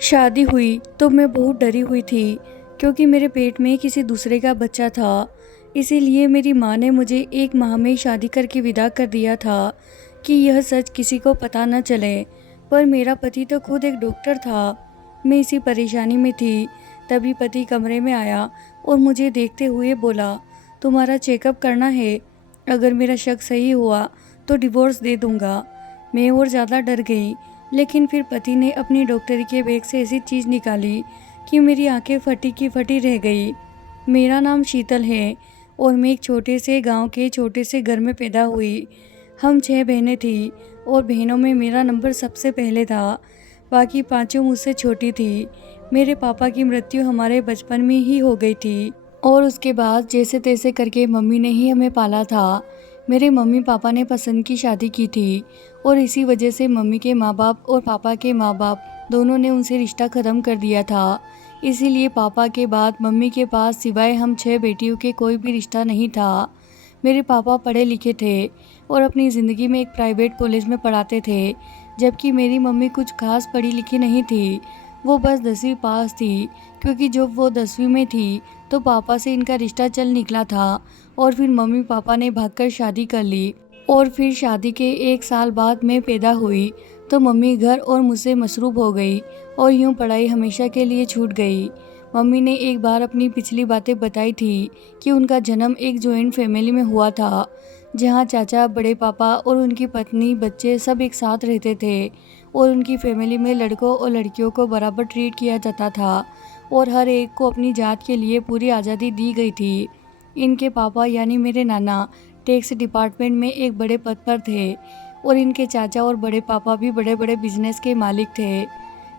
शादी हुई तो मैं बहुत डरी हुई थी क्योंकि मेरे पेट में किसी दूसरे का बच्चा था। इसीलिए मेरी माँ ने मुझे 1 माह में शादी करके विदा कर दिया था कि यह सच किसी को पता न चले। पर मेरा पति तो खुद एक डॉक्टर था। मैं इसी परेशानी में थी, तभी पति कमरे में आया और मुझे देखते हुए बोला, तुम्हारा चेकअप करना है, अगर मेरा शक सही हुआ तो डिवोर्स दे दूंगा। मैं और ज़्यादा डर गई, लेकिन फिर पति ने अपनी डॉक्टरी के बैग से ऐसी चीज़ निकाली कि मेरी आंखें फटी की फटी रह गई। मेरा नाम शीतल है और मैं एक छोटे से गांव के छोटे से घर में पैदा हुई। हम 6 बहनें थी और बहनों में मेरा नंबर सबसे पहले था। बाकी पांचों मुझसे छोटी थी। मेरे पापा की मृत्यु हमारे बचपन में ही हो गई थी और उसके बाद जैसे तैसे करके मम्मी ने ही हमें पाला था। मेरे मम्मी पापा ने पसंद की शादी की थी और इसी वजह से मम्मी के माँ बाप और पापा के माँ बाप दोनों ने उनसे रिश्ता ख़त्म कर दिया था। इसीलिए पापा के बाद मम्मी के पास सिवाय हम 6 बेटियों के कोई भी रिश्ता नहीं था। मेरे पापा पढ़े लिखे थे और अपनी ज़िंदगी में एक प्राइवेट कॉलेज में पढ़ाते थे, जबकि मेरी मम्मी कुछ खास पढ़ी लिखी नहीं थी। वो बस 10वीं पास थी, क्योंकि जब वो 10वीं में थी तो पापा से इनका रिश्ता चल निकला था और फिर मम्मी पापा ने भागकर शादी कर ली। और फिर शादी के 1 साल बाद मैं पैदा हुई तो मम्मी घर और मुझसे मसरूफ़ हो गई और यूं पढ़ाई हमेशा के लिए छूट गई। मम्मी ने एक बार अपनी पिछली बातें बताई थी कि उनका जन्म एक जॉइंट फैमिली में हुआ था, जहां चाचा, बड़े पापा और उनकी पत्नी, बच्चे सब एक साथ रहते थे और उनकी फैमिली में लड़कों और लड़कियों को बराबर ट्रीट किया जाता था और हर एक को अपनी जात के लिए पूरी आज़ादी दी गई थी। इनके पापा यानी मेरे नाना टैक्स डिपार्टमेंट में एक बड़े पद पर थे और इनके चाचा और बड़े पापा भी बड़े बड़े बिजनेस के मालिक थे।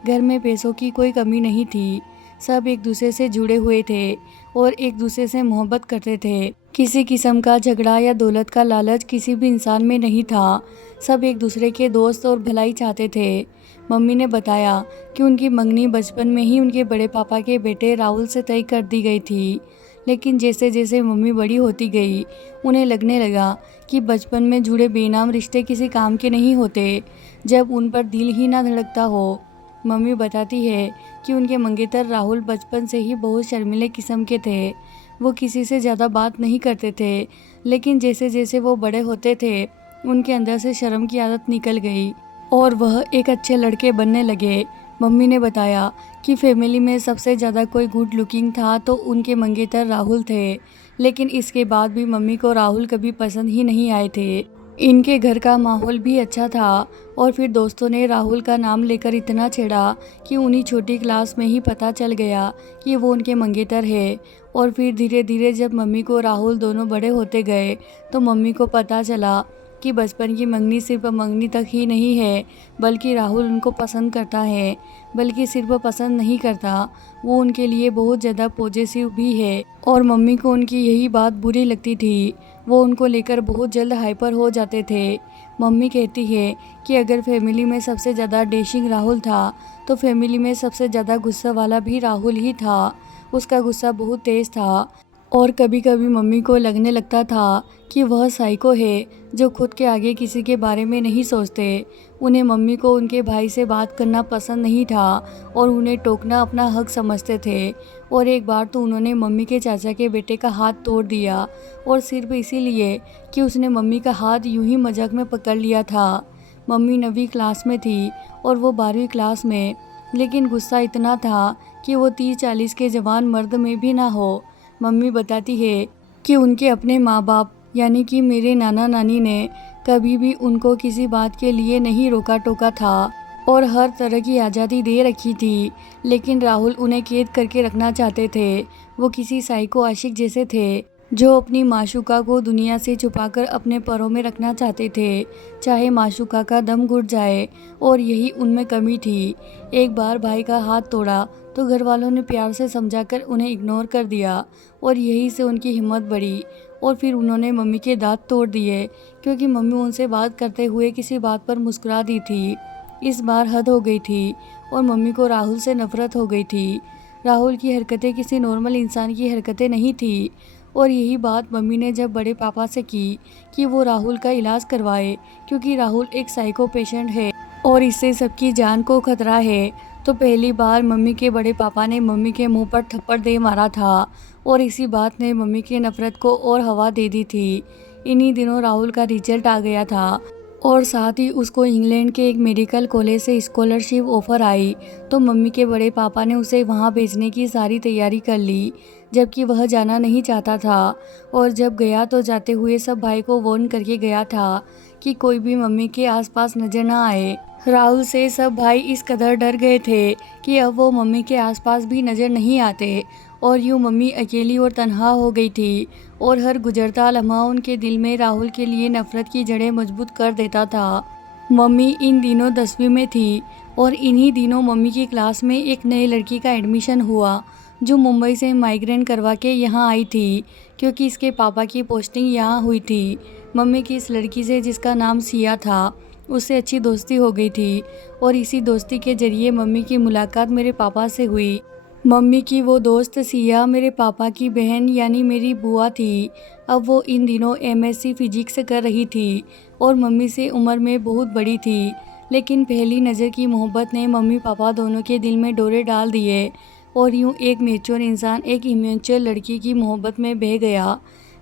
घर में पैसों की कोई कमी नहीं थी। सब एक दूसरे से जुड़े हुए थे और एक दूसरे से मोहब्बत करते थे। किसी किस्म का झगड़ा या दौलत का लालच किसी भी इंसान में नहीं था। सब एक दूसरे के दोस्त और भलाई चाहते थे। मम्मी ने बताया कि उनकी मंगनी बचपन में ही उनके बड़े पापा के बेटे राहुल से तय कर दी गई थी। लेकिन जैसे जैसे मम्मी बड़ी होती गई, उन्हें लगने लगा कि बचपन में जुड़े बेनाम रिश्ते किसी काम के नहीं होते जब उन पर दिल ही ना धड़कता हो। मम्मी बताती है कि उनके मंगेतर राहुल बचपन से ही बहुत शर्मीले किस्म के थे। वो किसी से ज़्यादा बात नहीं करते थे, लेकिन जैसे जैसे वो बड़े होते थे उनके अंदर से शर्म की आदत निकल गई और वह एक अच्छे लड़के बनने लगे। मम्मी ने बताया कि फैमिली में सबसे ज़्यादा कोई गुड लुकिंग था तो उनके मंगेतर राहुल थे, लेकिन इसके बाद भी मम्मी को राहुल कभी पसंद ही नहीं आए थे। इनके घर का माहौल भी अच्छा था और फिर दोस्तों ने राहुल का नाम लेकर इतना छेड़ा कि उन्हीं छोटी क्लास में ही पता चल गया कि वो उनके मंगेतर है। और फिर धीरे धीरे जब मम्मी को राहुल दोनों बड़े होते गए तो मम्मी को पता चला कि बचपन की मंगनी सिर्फ मंगनी तक ही नहीं है, बल्कि राहुल उनको पसंद करता है। बल्कि सिर्फ पसंद नहीं करता, वो उनके लिए बहुत ज़्यादा पॉजेसिव भी है और मम्मी को उनकी यही बात बुरी लगती थी। वो उनको लेकर बहुत जल्द हाइपर हो जाते थे। मम्मी कहती है कि अगर फैमिली में सबसे ज़्यादा डैशिंग राहुल था तो फैमिली में सबसे ज़्यादा गुस्सा वाला भी राहुल ही था। उसका गुस्सा बहुत तेज़ था और कभी कभी मम्मी को लगने लगता था कि वह साइको है जो खुद के आगे किसी के बारे में नहीं सोचते। उन्हें मम्मी को उनके भाई से बात करना पसंद नहीं था और उन्हें टोकना अपना हक समझते थे। और एक बार तो उन्होंने मम्मी के चाचा के बेटे का हाथ तोड़ दिया और सिर्फ इसीलिए कि उसने मम्मी का हाथ यूं ही मजाक में पकड़ लिया था। मम्मी 9वीं क्लास में थी और वो 12वीं क्लास में, लेकिन गुस्सा इतना था कि वो 30-40 के जवान मर्द में भी ना हो। मम्मी बताती है कि उनके अपने माँ बाप यानी कि मेरे नाना नानी ने कभी भी उनको किसी बात के लिए नहीं रोका टोका था और हर तरह की आज़ादी दे रखी थी, लेकिन राहुल उन्हें कैद करके रखना चाहते थे। वो किसी साइको आशिक जैसे थे जो अपनी माशूका को दुनिया से छुपाकर अपने परों में रखना चाहते थे, चाहे माशूका का दम घुट जाए, और यही उनमें कमी थी। एक बार भाई का हाथ तोड़ा तो घर वालों ने प्यार से समझाकर उन्हें इग्नोर कर दिया और यहीं से उनकी हिम्मत बढ़ी और फिर उन्होंने मम्मी के दांत तोड़ दिए क्योंकि मम्मी उनसे बात करते हुए किसी बात पर मुस्कुरा दी थी। इस बार हद हो गई थी और मम्मी को राहुल से नफरत हो गई थी। राहुल की हरकतें किसी नॉर्मल इंसान की हरकतें नहीं थी और यही बात मम्मी ने जब बड़े पापा से की कि वो राहुल का इलाज करवाए क्योंकि राहुल एक साइको पेशेंट है और इससे सबकी जान को खतरा है, तो पहली बार मम्मी के बड़े पापा ने मम्मी के मुंह पर थप्पड़ दे मारा था और इसी बात ने मम्मी की नफ़रत को और हवा दे दी थी। इन्हीं दिनों राहुल का रिजल्ट आ गया था और साथ ही उसको इंग्लैंड के एक मेडिकल कॉलेज से स्कॉलरशिप ऑफ़र आई। तो मम्मी के बड़े पापा ने उसे वहां भेजने की सारी तैयारी कर ली, जबकि वह जाना नहीं चाहता था। और जब गया तो जाते हुए सब भाई को वार्न करके गया था कि कोई भी मम्मी के आसपास नजर ना आए। राहुल से सब भाई इस कदर डर गए थे कि अब वो मम्मी के आसपास भी नजर नहीं आते और यूँ मम्मी अकेली और तन्हा हो गई थी। और हर गुजरता लम्हा उनके दिल में राहुल के लिए नफरत की जड़ें मजबूत कर देता था। मम्मी इन दिनों 10वीं में थी और इन्हीं दिनों मम्मी की क्लास में एक नई लड़की का एडमिशन हुआ जो मुंबई से माइग्रेन करवा के यहाँ आई थी, क्योंकि इसके पापा की पोस्टिंग यहाँ हुई थी। मम्मी की इस लड़की से, जिसका नाम सिया था, उससे अच्छी दोस्ती हो गई थी और इसी दोस्ती के जरिए मम्मी की मुलाकात मेरे पापा से हुई। मम्मी की वो दोस्त सिया मेरे पापा की बहन यानी मेरी बुआ थी। अब वो इन दिनों एमएससी फिजिक्स कर रही थी और मम्मी से उम्र में बहुत बड़ी थी। लेकिन पहली नज़र की मोहब्बत ने मम्मी पापा दोनों के दिल में डोरे डाल दिए और यूँ एक मैच्योर इंसान एक इमेच्योर लड़की की मोहब्बत में बह गया।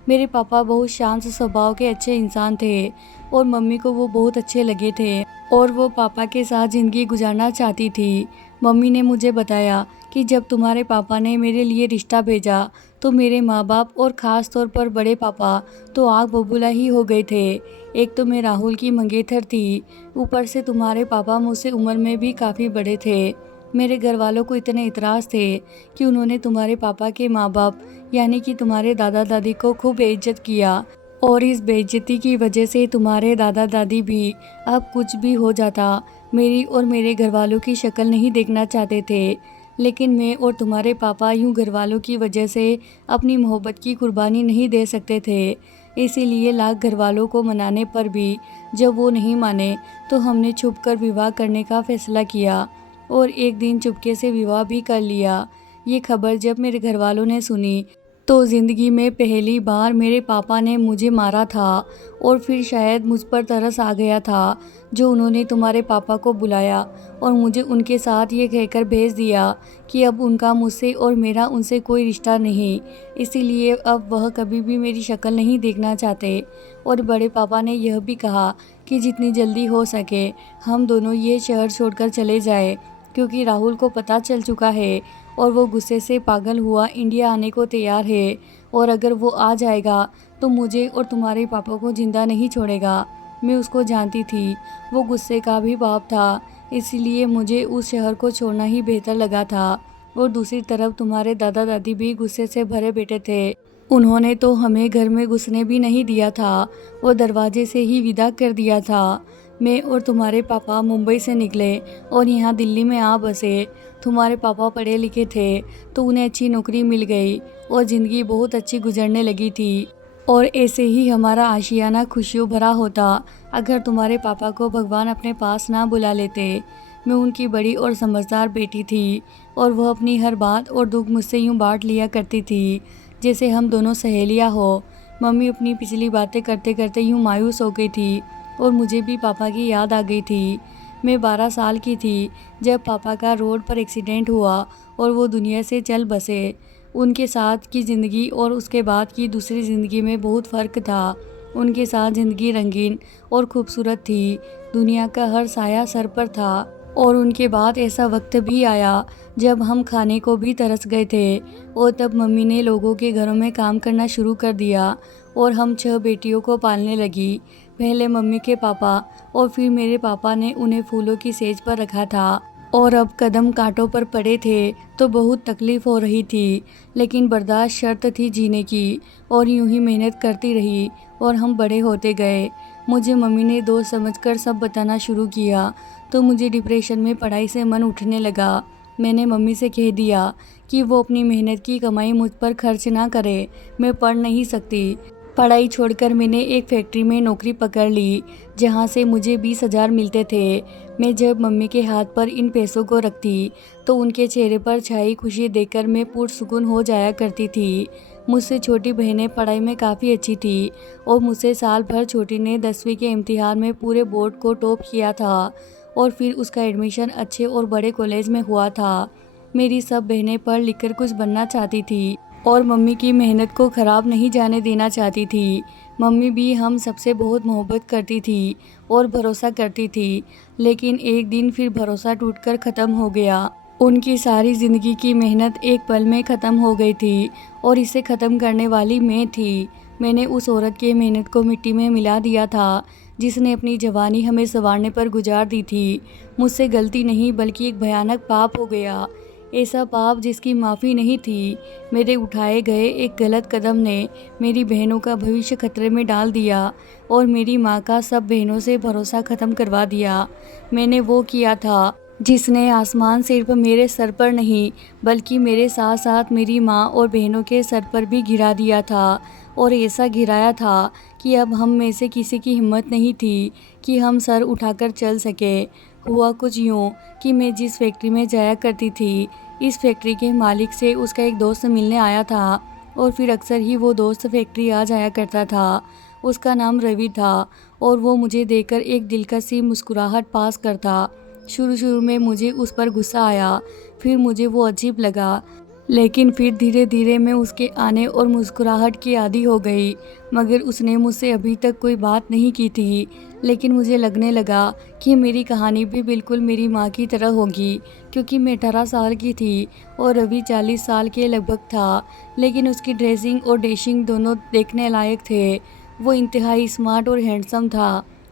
मेरे पापा बहुत शांत स्वभाव के अच्छे इंसान थे और मम्मी को वो बहुत अच्छे लगे थे और वो पापा के साथ ज़िंदगी गुजारना चाहती थी। मम्मी ने मुझे बताया कि जब तुम्हारे पापा ने मेरे लिए रिश्ता भेजा तो मेरे माँ बाप और ख़ास तौर पर बड़े पापा तो आग बबूला ही हो गए थे। एक तो मैं राहुल की मंगेतर थी, ऊपर से तुम्हारे पापा मुझसे उम्र में भी काफ़ी बड़े थे। मेरे घर वालों को इतने इतराज़ थे कि उन्होंने तुम्हारे पापा के माँ बाप यानी कि तुम्हारे दादा दादी को खूब बेइज्जत किया और इस बेइज्जती की वजह से तुम्हारे दादा दादी भी, अब कुछ भी हो जाता, मेरी और मेरे घर वालों की शक्ल नहीं देखना चाहते थे। लेकिन मैं और तुम्हारे पापा यूं घर वालों की वजह से अपनी मोहब्बत की कुर्बानी नहीं दे सकते थे। इसीलिए लाख घर वालों को मनाने पर भी जब वो नहीं माने तो हमने छुपकर विवाह करने का फैसला किया और एक दिन चुपके से विवाह भी कर लिया। ये खबर जब मेरे घर वालों ने सुनी तो ज़िंदगी में पहली बार मेरे पापा ने मुझे मारा था और फिर शायद मुझ पर तरस आ गया था जो उन्होंने तुम्हारे पापा को बुलाया और मुझे उनके साथ ये कहकर भेज दिया कि अब उनका मुझसे और मेरा उनसे कोई रिश्ता नहीं, इसीलिए अब वह कभी भी मेरी शक्ल नहीं देखना चाहते। और बड़े पापा ने यह भी कहा कि जितनी जल्दी हो सके हम दोनों ये शहर छोड़कर चले जाएं, क्योंकि राहुल को पता चल चुका है और वो गुस्से से पागल हुआ इंडिया आने को तैयार है और अगर वो आ जाएगा तो मुझे और तुम्हारे पापा को जिंदा नहीं छोड़ेगा। मैं उसको जानती थी, वो गुस्से का भी बाप था, इसलिए मुझे उस शहर को छोड़ना ही बेहतर लगा था। और दूसरी तरफ तुम्हारे दादा दादी भी गुस्से से भरे बैठे थे। उन्होंने तो हमें घर में घुसने भी नहीं दिया था, वो दरवाजे से ही विदा कर दिया था। मैं और तुम्हारे पापा मुंबई से निकले और यहाँ दिल्ली में आ बसे। तुम्हारे पापा पढ़े लिखे थे तो उन्हें अच्छी नौकरी मिल गई और ज़िंदगी बहुत अच्छी गुजरने लगी थी। और ऐसे ही हमारा आशियाना खुशियों भरा होता अगर तुम्हारे पापा को भगवान अपने पास ना बुला लेते। मैं उनकी बड़ी और समझदार बेटी थी और वह अपनी हर बात और दुख मुझसे यूँ बांट लिया करती थी जैसे हम दोनों सहेलियाँ हो। मम्मी अपनी पिछली बातें करते करते यूँ मायूस हो गई थी और मुझे भी पापा की याद आ गई थी। मैं 12 साल की थी जब पापा का रोड पर एक्सीडेंट हुआ और वो दुनिया से चल बसे। उनके साथ की ज़िंदगी और उसके बाद की दूसरी ज़िंदगी में बहुत फ़र्क था। उनके साथ ज़िंदगी रंगीन और खूबसूरत थी, दुनिया का हर साया सर पर था। और उनके बाद ऐसा वक्त भी आया जब हम खाने को भी तरस गए थे और तब मम्मी ने लोगों के घरों में काम करना शुरू कर दिया और हम 6 बेटियों को पालने लगी। पहले मम्मी के पापा और फिर मेरे पापा ने उन्हें फूलों की सेज पर रखा था और अब कदम कांटों पर पड़े थे तो बहुत तकलीफ़ हो रही थी, लेकिन बर्दाश्त शर्त थी जीने की। और यूं ही मेहनत करती रही और हम बड़े होते गए। मुझे मम्मी ने दोस्त समझकर सब बताना शुरू किया तो मुझे डिप्रेशन में पढ़ाई से मन उठने लगा। मैंने मम्मी से कह दिया कि वो अपनी मेहनत की कमाई मुझ पर खर्च ना करे, मैं पढ़ नहीं सकती। पढ़ाई छोड़कर मैंने एक फैक्ट्री में नौकरी पकड़ ली जहाँ से मुझे 20,000 मिलते थे। मैं जब मम्मी के हाथ पर इन पैसों को रखती तो उनके चेहरे पर छाई खुशी देखकर मैं पुरसुकून हो जाया करती थी। मुझसे छोटी बहनें पढ़ाई में काफ़ी अच्छी थी और मुझसे साल भर छोटी ने 10वीं के इम्तिहान में पूरे बोर्ड को टॉप किया था और फिर उसका एडमिशन अच्छे और बड़े कॉलेज में हुआ था। मेरी सब बहनें पढ़ लिख कर कुछ बनना चाहती थी और मम्मी की मेहनत को ख़राब नहीं जाने देना चाहती थी। मम्मी भी हम सबसे बहुत मोहब्बत करती थी और भरोसा करती थी, लेकिन एक दिन फिर भरोसा टूटकर ख़त्म हो गया। उनकी सारी ज़िंदगी की मेहनत एक पल में ख़त्म हो गई थी और इसे ख़त्म करने वाली मैं थी। मैंने उस औरत की मेहनत को मिट्टी में मिला दिया था, जिसने अपनी जवानी हमें संवारने पर गुजार दी थी। मुझसे गलती नहीं बल्कि एक भयानक पाप हो गया, ऐसा पाप जिसकी माफ़ी नहीं थी। मेरे उठाए गए एक गलत कदम ने मेरी बहनों का भविष्य खतरे में डाल दिया और मेरी माँ का सब बहनों से भरोसा ख़त्म करवा दिया। मैंने वो किया था जिसने आसमान सिर्फ मेरे सर पर नहीं बल्कि मेरे साथ साथ मेरी माँ और बहनों के सर पर भी गिरा दिया था, और ऐसा गिराया था कि अब हम में से किसी की हिम्मत नहीं थी कि हम सर उठाकर चल सके। हुआ कुछ यूँ कि मैं जिस फैक्ट्री में जाया करती थी, इस फैक्ट्री के मालिक से उसका एक दोस्त मिलने आया था और फिर अक्सर ही वो दोस्त फैक्ट्री आ जाया करता था। उसका नाम रवि था और वो मुझे देखकर एक दिलकश सी मुस्कुराहट पास करता। शुरू में मुझे उस पर गुस्सा आया, फिर मुझे वो अजीब लगा, लेकिन फिर धीरे धीरे मैं उसके आने और मुस्कुराहट की आदी हो गई। मगर उसने मुझसे अभी तक कोई बात नहीं की थी, लेकिन मुझे लगने लगा कि मेरी कहानी भी बिल्कुल मेरी माँ की तरह होगी, क्योंकि मैं 18 साल की थी और रवि 40 साल के लगभग था। लेकिन उसकी ड्रेसिंग और डैशिंग दोनों देखने लायक थे। वो इंतहाई स्मार्ट और हैंडसम था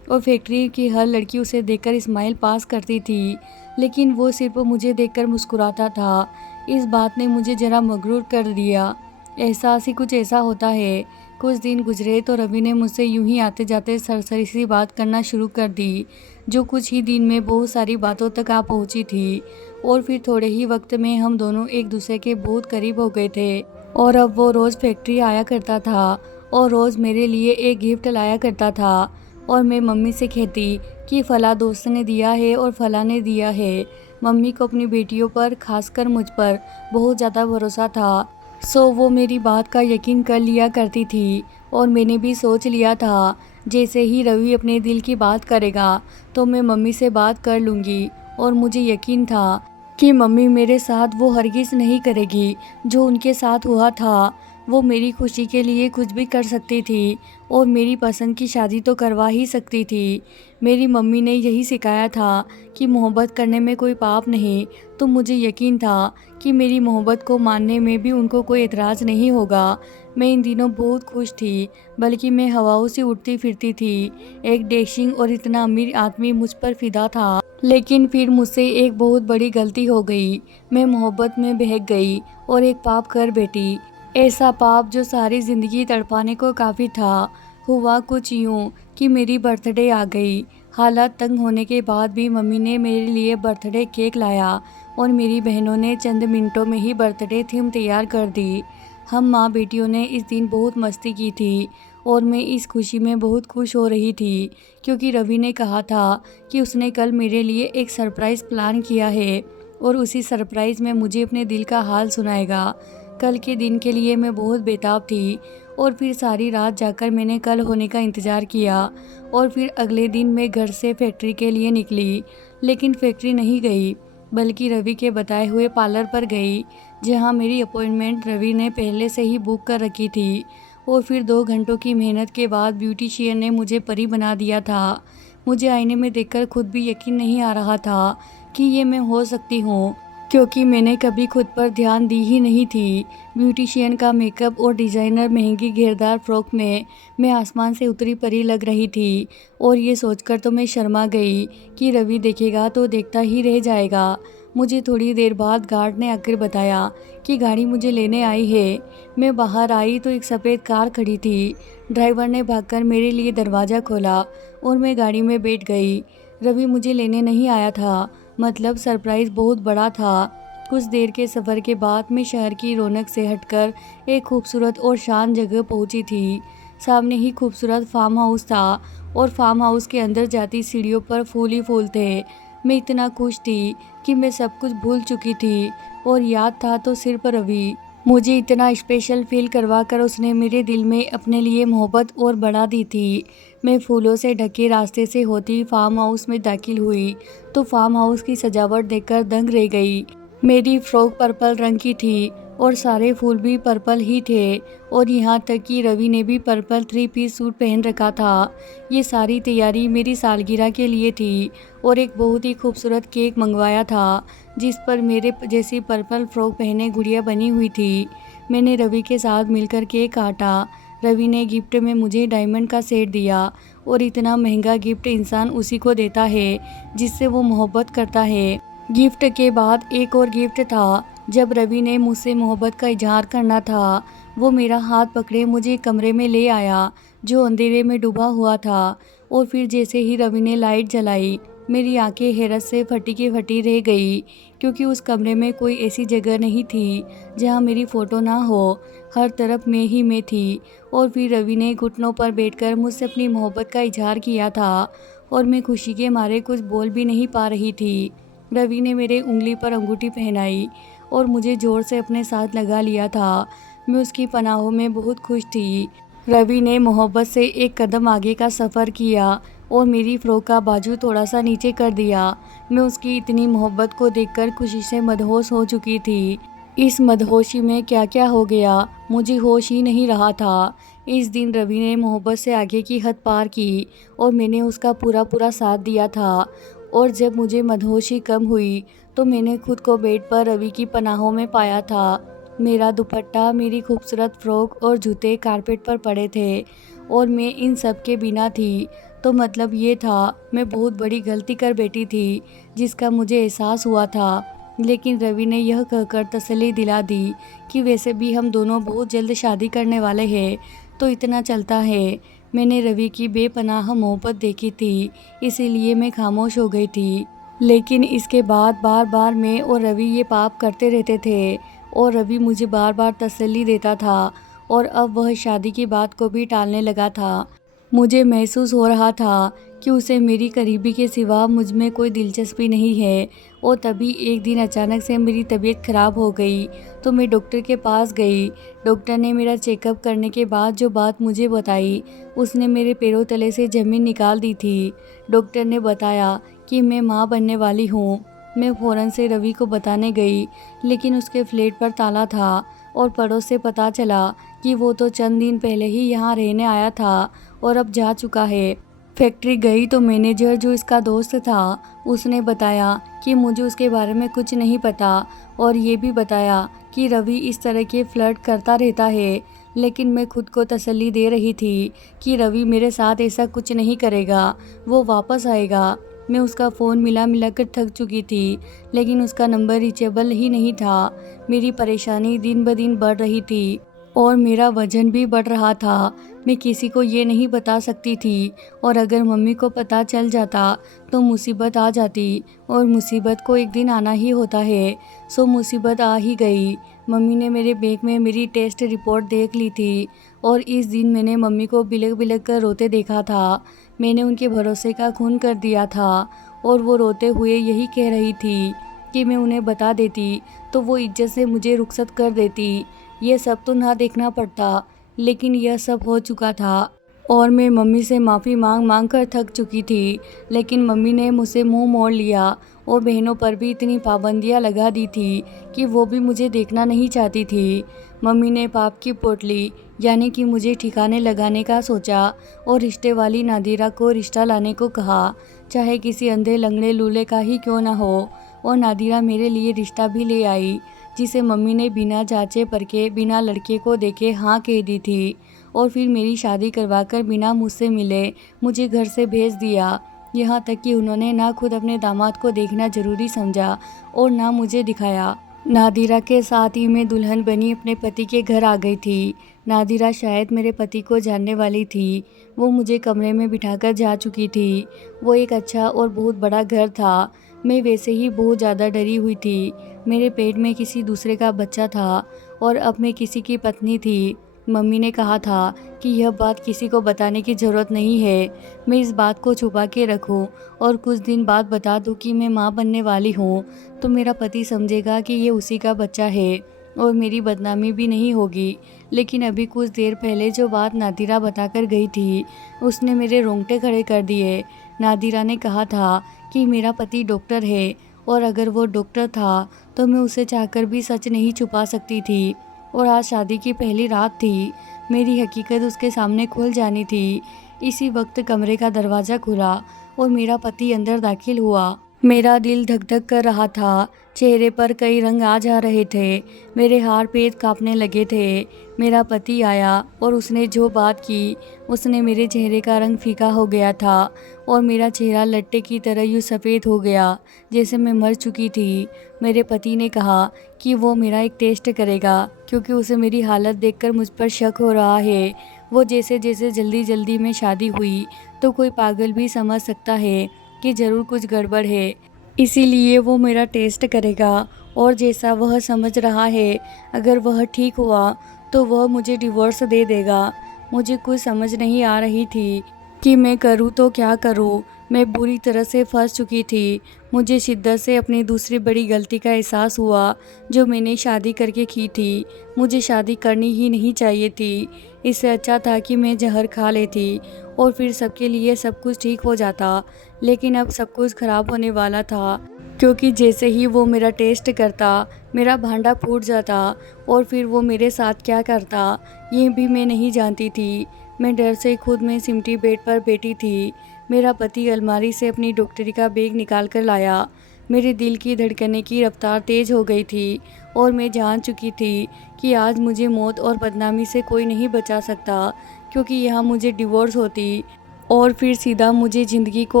और फैक्ट्री की हर लड़की उसे देखकर स्माइल पास करती थी, लेकिन वो सिर्फ मुझे देखकर मुस्कुराता था। इस बात ने मुझे जरा मगरूर कर दिया। एहसास ही कुछ ऐसा होता है। कुछ दिन गुजरे तो रवि ने मुझसे यूं ही आते जाते सरसरी सी बात करना शुरू कर दी, जो कुछ ही दिन में बहुत सारी बातों तक आ पहुंची थी। और फिर थोड़े ही वक्त में हम दोनों एक दूसरे के बहुत करीब हो गए थे और अब वो रोज़ फैक्ट्री आया करता था और रोज़ मेरे लिए एक गिफ्ट लाया करता था। और मैं मम्मी से कहती कि फला दोस्त ने दिया है और फला ने दिया है। मम्मी को अपनी बेटियों पर, खासकर मुझ पर, बहुत ज़्यादा भरोसा था, सो वो मेरी बात का यकीन कर लिया करती थी। और मैंने भी सोच लिया था जैसे ही रवि अपने दिल की बात करेगा तो मैं मम्मी से बात कर लूँगी, और मुझे यकीन था कि मम्मी मेरे साथ वो हरगिज़ नहीं करेगी जो उनके साथ हुआ था। वो मेरी खुशी के लिए कुछ भी कर सकती थी और मेरी पसंद की शादी तो करवा ही सकती थी। मेरी मम्मी ने यही सिखाया था कि मोहब्बत करने में कोई पाप नहीं, तो मुझे यकीन था कि मेरी मोहब्बत को मानने में भी उनको कोई एतराज़ नहीं होगा। मैं इन दिनों बहुत खुश थी, बल्कि मैं हवाओं से उड़ती फिरती थी। एक डैशिंग और इतना अमीर आदमी मुझ पर फिदा था, लेकिन फिर मुझसे एक बहुत बड़ी गलती हो गई। मैं मोहब्बत में बहक गई और एक पाप कर बैठी, ऐसा पाप जो सारी ज़िंदगी तड़पाने को काफ़ी था। हुआ कुछ यूँ कि मेरी बर्थडे आ गई। हालात तंग होने के बाद भी मम्मी ने मेरे लिए बर्थडे केक लाया और मेरी बहनों ने चंद मिनटों में ही बर्थडे थीम तैयार कर दी। हम माँ बेटियों ने इस दिन बहुत मस्ती की थी और मैं इस खुशी में बहुत खुश हो रही थी, क्योंकि रवि ने कहा था कि उसने कल मेरे लिए एक सरप्राइज़ प्लान किया है और उसी सरप्राइज़ में मुझे अपने दिल का हाल सुनाएगा। कल के दिन के लिए मैं बहुत बेताब थी और फिर सारी रात जाकर मैंने कल होने का इंतज़ार किया। और फिर अगले दिन मैं घर से फैक्ट्री के लिए निकली, लेकिन फैक्ट्री नहीं गई बल्कि रवि के बताए हुए पार्लर पर गई, जहां मेरी अपॉइंटमेंट रवि ने पहले से ही बुक कर रखी थी। और फिर 2 घंटों की मेहनत के बाद ब्यूटिशियन ने मुझे परी बना दिया था। मुझे आईने में देखकर खुद भी यकीन नहीं आ रहा था कि ये मैं हो सकती हूँ, क्योंकि मैंने कभी खुद पर ध्यान दी ही नहीं थी। ब्यूटिशियन का मेकअप और डिज़ाइनर महंगी घेरदार फ्रॉक में मैं आसमान से उतरी परी लग रही थी, और ये सोचकर तो मैं शर्मा गई कि रवि देखेगा तो देखता ही रह जाएगा। मुझे थोड़ी देर बाद गार्ड ने आकर बताया कि गाड़ी मुझे लेने आई है। मैं बाहर आई तो एक सफ़ेद कार खड़ी थी। ड्राइवर ने भागकर मेरे लिए दरवाज़ा खोला और मैं गाड़ी में बैठ गई। रवि मुझे लेने नहीं आया था, मतलब सरप्राइज़ बहुत बड़ा था। कुछ देर के सफ़र के बाद मैं शहर की रौनक से हटकर एक खूबसूरत और शांत जगह पहुंची थी। सामने ही खूबसूरत फार्म हाउस था और फार्म हाउस के अंदर जाती सीढ़ियों पर फूल ही फूल थे। मैं इतना खुश थी कि मैं सब कुछ भूल चुकी थी और याद था तो सिर्फ रवि। मुझे इतना स्पेशल फील करवा कर उसने मेरे दिल में अपने लिए मोहब्बत और बढ़ा दी थी। मैं फूलों से ढके रास्ते से होती फार्म हाउस में दाखिल हुई तो फार्म हाउस की सजावट देखकर दंग रह गई। मेरी फ्रॉक पर्पल रंग की थी और सारे फूल भी पर्पल ही थे और यहाँ तक कि रवि ने भी पर्पल 3 पीस सूट पहन रखा था। ये सारी तैयारी मेरी सालगिरह के लिए थी और एक बहुत ही खूबसूरत केक मंगवाया था जिस पर मेरे जैसी पर्पल फ्रॉक पहने गुड़िया बनी हुई थी। मैंने रवि के साथ मिलकर केक काटा। रवि ने गिफ्ट में मुझे डायमंड का सेट दिया और इतना महंगा गिफ्ट इंसान उसी को देता है जिससे वो मोहब्बत करता है। गिफ्ट के बाद एक और गिफ्ट था। जब रवि ने मुझसे मोहब्बत का इजहार करना था वो मेरा हाथ पकड़े मुझे कमरे में ले आया जो अंधेरे में डूबा हुआ था और फिर जैसे ही रवि ने लाइट जलाई मेरी आंखें हैरत से फटी की फटी रह गई क्योंकि उस कमरे में कोई ऐसी जगह नहीं थी जहां मेरी फ़ोटो ना हो। हर तरफ मैं ही मैं थी। और फिर रवि ने घुटनों पर बैठकर मुझसे अपनी मोहब्बत का इजहार किया था और मैं खुशी के मारे कुछ बोल भी नहीं पा रही थी। रवि ने मेरे उंगली पर अंगूठी पहनाई और मुझे ज़ोर से अपने साथ लगा लिया था। मैं उसकी पनाहों में बहुत खुश थी। रवि ने मोहब्बत से एक कदम आगे का सफ़र किया और मेरी फ़्रॉक का बाजू थोड़ा सा नीचे कर दिया। मैं उसकी इतनी मोहब्बत को देखकर खुशी से मदहोश हो चुकी थी। इस मदहोशी में क्या क्या हो गया मुझे होश ही नहीं रहा था। इस दिन रवि ने मोहब्बत से आगे की हद पार की और मैंने उसका पूरा पूरा साथ दिया था। और जब मुझे मदहोशी कम हुई तो मैंने खुद को बेड पर रवि की पनाहों में पाया था। मेरा दुपट्टा, मेरी खूबसूरत फ्रॉक और जूते कारपेट पर पड़े थे और मैं इन सब के बिना थी। तो मतलब ये था मैं बहुत बड़ी गलती कर बैठी थी जिसका मुझे एहसास हुआ था। लेकिन रवि ने यह कहकर तसल्ली दिला दी कि वैसे भी हम दोनों बहुत जल्द शादी करने वाले हैं तो इतना चलता है। मैंने रवि की बेपनाह मोहब्बत देखी थी इसीलिए मैं खामोश हो गई थी। लेकिन इसके बाद बार बार मैं और रवि ये पाप करते रहते थे और रवि मुझे बार बार तसल्ली देता था और अब वह शादी की बात को भी टालने लगा था। मुझे महसूस हो रहा था कि उसे मेरी करीबी के सिवा मुझ में कोई दिलचस्पी नहीं है। और तभी एक दिन अचानक से मेरी तबीयत ख़राब हो गई तो मैं डॉक्टर के पास गई। डॉक्टर ने मेरा चेकअप करने के बाद जो बात मुझे बताई उसने मेरे पैरों तले से ज़मीन निकाल दी थी। डॉक्टर ने बताया कि मैं माँ बनने वाली हूँ। मैं फ़ौरन से रवि को बताने गई लेकिन उसके फ्लैट पर ताला था और पड़ोस से पता चला कि वो तो चंद दिन पहले ही यहाँ रहने आया था और अब जा चुका है। फैक्ट्री गई तो मैनेजर जो इसका दोस्त था उसने बताया कि मुझे उसके बारे में कुछ नहीं पता और ये भी बताया कि रवि इस तरह के फ्लर्ट करता रहता है। लेकिन मैं खुद को तसल्ली दे रही थी कि रवि मेरे साथ ऐसा कुछ नहीं करेगा, वो वापस आएगा। मैं उसका फ़ोन मिला कर थक चुकी थी लेकिन उसका नंबर रीचेबल ही नहीं था। मेरी परेशानी दिन ब दिन बढ़ रही थी और मेरा वज़न भी बढ़ रहा था। मैं किसी को ये नहीं बता सकती थी और अगर मम्मी को पता चल जाता तो मुसीबत आ जाती और मुसीबत को एक दिन आना ही होता है। सो मुसीबत आ ही गई। मम्मी ने मेरे बैग में मेरी टेस्ट रिपोर्ट देख ली थी और इस दिन मैंने मम्मी को बिलख बिलख कर रोते देखा था। मैंने उनके भरोसे का खून कर दिया था और वो रोते हुए यही कह रही थी कि मैं उन्हें बता देती तो वो इज्जत से मुझे रुखसत कर देती। ये सब तो ना देखना पड़ता लेकिन यह सब हो चुका था और मैं मम्मी से माफ़ी मांग कर थक चुकी थी। लेकिन मम्मी ने मुझसे मुंह मोड़ लिया और बहनों पर भी इतनी पाबंदियां लगा दी थी कि वो भी मुझे देखना नहीं चाहती थी। मम्मी ने पाप की पोटली यानी कि मुझे ठिकाने लगाने का सोचा और रिश्ते वाली नादिरा को रिश्ता लाने को कहा, चाहे किसी अंधे लंगड़े लूले का ही क्यों ना हो। और नादिरा मेरे लिए रिश्ता भी ले आई जिसे मम्मी ने बिना जांचे परखे बिना लड़के को देखे हाँ कह दी थी और फिर मेरी शादी करवाकर बिना मुझसे मिले मुझे घर से भेज दिया। यहाँ तक कि उन्होंने ना खुद अपने दामाद को देखना जरूरी समझा और ना मुझे दिखाया। नादिरा के साथ ही मैं दुल्हन बनी अपने पति के घर आ गई थी। नादिरा शायद मेरे पति को जानने वाली थी। वो मुझे कमरे में बिठाकर जा चुकी थी। वो एक अच्छा और बहुत बड़ा घर था। मैं वैसे ही बहुत ज़्यादा डरी हुई थी। मेरे पेट में किसी दूसरे का बच्चा था और अब मैं किसी की पत्नी थी। मम्मी ने कहा था कि यह बात किसी को बताने की ज़रूरत नहीं है। मैं इस बात को छुपा के रखूं और कुछ दिन बाद बता दूं कि मैं माँ बनने वाली हूँ तो मेरा पति समझेगा कि ये उसी का बच्चा है। और मेरी बदनामी भी नहीं होगी। लेकिन अभी कुछ देर पहले जो बात नादिरा बताकर गई थी, उसने मेरे रोंगटे खड़े कर दिए। नादिरा ने कहा था कि मेरा पति डॉक्टर है, और अगर वो डॉक्टर था तो मैं उसे चाहकर भी सच नहीं छुपा सकती थी। और आज शादी की पहली रात थी, मेरी हकीकत उसके सामने खुल जानी थी। इसी वक्त कमरे का दरवाज़ा खुला और मेरा पति अंदर दाखिल हुआ। मेरा दिल धक धक कर रहा था, चेहरे पर कई रंग आ जा रहे थे, मेरे हाथ पैर कांपने लगे थे। मेरा पति आया और उसने जो बात की, उसने मेरे चेहरे का रंग फीका हो गया था और मेरा चेहरा लट्टे की तरह यूँ सफ़ेद हो गया जैसे मैं मर चुकी थी। मेरे पति ने कहा कि वो मेरा एक टेस्ट करेगा, क्योंकि उसे मेरी हालत देखकर मुझ पर शक हो रहा है। वो जैसे जैसे जल्दी जल्दी में शादी हुई तो कोई पागल भी समझ सकता है कि ज़रूर कुछ गड़बड़ है, इसीलिए वो मेरा टेस्ट करेगा। और जैसा वह समझ रहा है, अगर वह ठीक हुआ तो वह मुझे डिवोर्स दे देगा। मुझे कुछ समझ नहीं आ रही थी कि मैं करूँ तो क्या करूँ। मैं बुरी तरह से फंस चुकी थी। मुझे शिद्दत से अपनी दूसरी बड़ी गलती का एहसास हुआ जो मैंने शादी करके की थी। मुझे शादी करनी ही नहीं चाहिए थी। इससे अच्छा था कि मैं जहर खा लेती और फिर सबके लिए सब कुछ ठीक हो जाता। लेकिन अब सब कुछ खराब होने वाला था, क्योंकि जैसे ही वो मेरा टेस्ट करता, मेरा भांडा फूट जाता और फिर वो मेरे साथ क्या करता, ये भी मैं नहीं जानती थी। मैं डर से खुद में सिमटी बेड पर बैठी थी। मेरा पति अलमारी से अपनी डॉक्टरी का बैग निकाल कर लाया। मेरे दिल की धड़कने की रफ्तार तेज़ हो गई थी और मैं जान चुकी थी कि आज मुझे मौत और बदनामी से कोई नहीं बचा सकता, क्योंकि यहाँ मुझे डिवोर्स होती और फिर सीधा मुझे ज़िंदगी को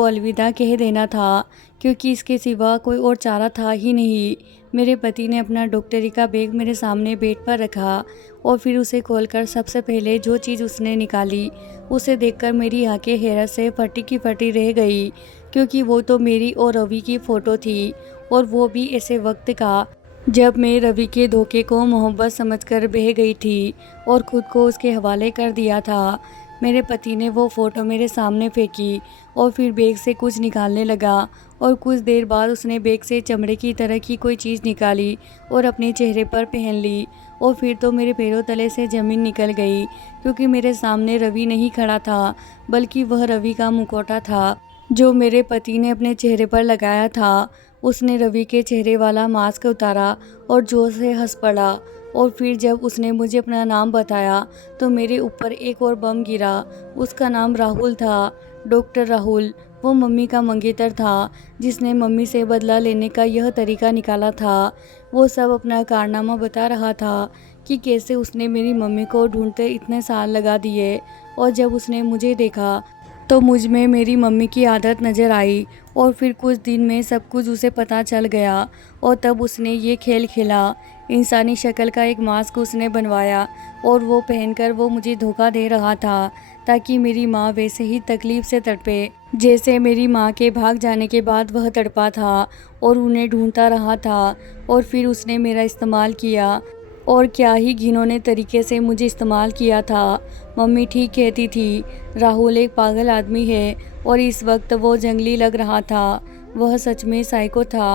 अलविदा कह देना था, क्योंकि इसके सिवा कोई और चारा था ही नहीं। मेरे पति ने अपना डॉक्टरी का बैग मेरे सामने बेड पर रखा और फिर उसे खोलकर सबसे पहले जो चीज़ उसने निकाली, उसे देखकर मेरी आंखें हैरत से फटी की फटी रह गई, क्योंकि वो तो मेरी और रवि की फ़ोटो थी, और वो भी ऐसे वक्त का जब मैं रवि के धोखे को मोहब्बत समझकर बह गई थी और ख़ुद को उसके हवाले कर दिया था। मेरे पति ने वो फ़ोटो मेरे सामने फेंकी और फिर बैग से कुछ निकालने लगा, और कुछ देर बाद उसने बैग से चमड़े की तरह की कोई चीज़ निकाली और अपने चेहरे पर पहन ली। और फिर तो मेरे पैरों तले से ज़मीन निकल गई, क्योंकि मेरे सामने रवि नहीं खड़ा था, बल्कि वह रवि का मुखौटा था जो मेरे पति ने अपने चेहरे पर लगाया था। उसने रवि के चेहरे वाला मास्क उतारा और जोर से हंस पड़ा, और फिर जब उसने मुझे अपना नाम बताया तो मेरे ऊपर एक और बम गिरा। उसका नाम राहुल था, डॉक्टर राहुल। वो मम्मी का मंगेतर था, जिसने मम्मी से बदला लेने का यह तरीका निकाला था। वो सब अपना कारनामा बता रहा था कि कैसे उसने मेरी मम्मी को ढूंढते इतने साल लगा दिए, और जब उसने मुझे देखा तो मुझ में मेरी मम्मी की आदत नज़र आई, और फिर कुछ दिन में सब कुछ उसे पता चल गया। और तब उसने ये खेल खेला। इंसानी शक्ल का एक मास्क उसने बनवाया और वो पहनकर वो मुझे धोखा दे रहा था, ताकि मेरी माँ वैसे ही तकलीफ़ से तड़पे जैसे मेरी माँ के भाग जाने के बाद वह तड़पा था और उन्हें ढूंढता रहा था। और फिर उसने मेरा इस्तेमाल किया, और क्या ही घिनौने तरीके से मुझे इस्तेमाल किया था। मम्मी ठीक कहती थी, राहुल एक पागल आदमी है, और इस वक्त वो जंगली लग रहा था। वह सच में साइको था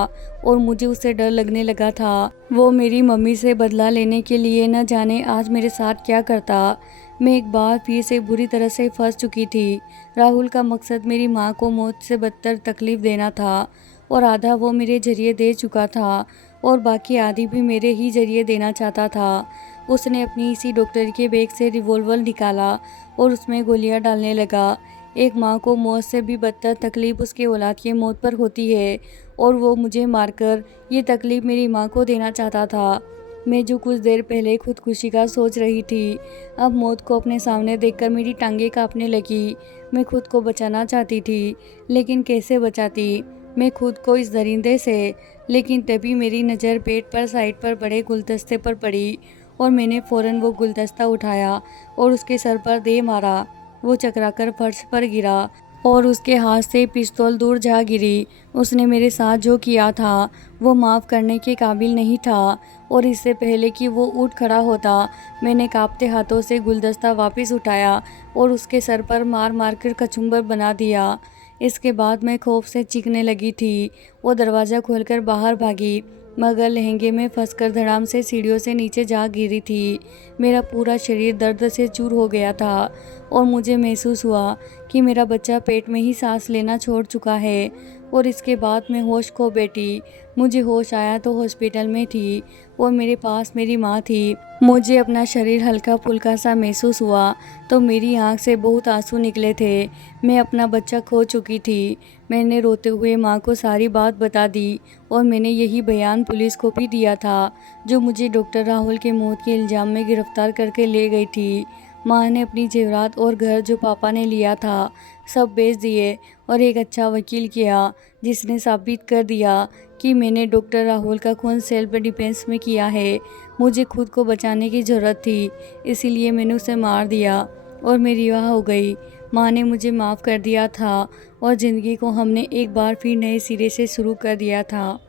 और मुझे उससे डर लगने लगा था। वो मेरी मम्मी से बदला लेने के लिए न जाने आज मेरे साथ क्या करता। मैं एक बार फिर से बुरी तरह से फंस चुकी थी। राहुल का मकसद मेरी माँ को मौत से बदतर तकलीफ देना था, और आधा वो मेरे जरिए दे चुका था और बाकी आधी भी मेरे ही जरिए देना चाहता था। उसने अपनी इसी डॉक्टर के बैग से रिवॉल्वर निकाला और उसमें गोलियां डालने लगा। एक माँ को मौत से भी बदतर तकलीफ उसके औलाद की मौत पर होती है, और वो मुझे मारकर ये तकलीफ मेरी माँ को देना चाहता था। मैं जो कुछ देर पहले खुदकुशी का सोच रही थी, अब मौत को अपने सामने देखकर मेरी टांगें कांपने लगी। मैं खुद को बचाना चाहती थी, लेकिन कैसे बचाती मैं खुद को इस दरिंदे से। लेकिन तभी मेरी नज़र बेड पर साइड पर बड़े गुलदस्ते पर पड़ी, और मैंने फ़ौरन वो गुलदस्ता उठाया और उसके सर पर दे मारा। वो चकराकर फर्श पर गिरा और उसके हाथ से पिस्तौल दूर जा गिरी। उसने मेरे साथ जो किया था वो माफ़ करने के काबिल नहीं था, और इससे पहले कि वो उठ खड़ा होता, मैंने कांपते हाथों से गुलदस्ता वापस उठाया और उसके सर पर मार मार कर कचुम्बर बना दिया। इसके बाद मैं खौफ से चीखने लगी थी। वो दरवाज़ा खोलकर बाहर भागी मगर लहंगे में फंसकर धड़ाम से सीढ़ियों से नीचे जा गिरी थी। मेरा पूरा शरीर दर्द से चूर हो गया था और मुझे महसूस हुआ कि मेरा बच्चा पेट में ही सांस लेना छोड़ चुका है और इसके बाद मैं होश खो बैठी। मुझे होश आया तो हॉस्पिटल में थी और मेरे पास मेरी माँ थी। मुझे अपना शरीर हल्का फुल्का सा महसूस हुआ तो मेरी आँख से बहुत आंसू निकले थे। मैं अपना बच्चा खो चुकी थी। मैंने रोते हुए माँ को सारी बात बता दी और मैंने यही बयान पुलिस को भी दिया था, जो मुझे डॉक्टर राहुल के मौत के इल्ज़ाम में गिरफ्तार करके ले गई थी। माँ ने अपनी जेवरात और घर जो पापा ने लिया था सब बेच दिए और एक अच्छा वकील किया, जिसने साबित कर दिया कि मैंने डॉक्टर राहुल का खून सेल्फ डिफेंस में किया है। मुझे खुद को बचाने की ज़रूरत थी, इसीलिए मैंने उसे मार दिया और मेरी रिहा हो गई। माँ ने मुझे माफ़ कर दिया था और ज़िंदगी को हमने एक बार फिर नए सिरे से शुरू कर दिया था।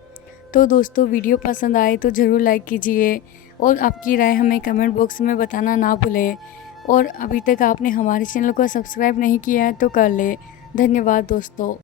तो दोस्तों, वीडियो पसंद आए तो ज़रूर लाइक कीजिए और आपकी राय हमें कमेंट बॉक्स में बताना ना भूलें। और अभी तक आपने हमारे चैनल को सब्सक्राइब नहीं किया है तो कर ले। धन्यवाद दोस्तों।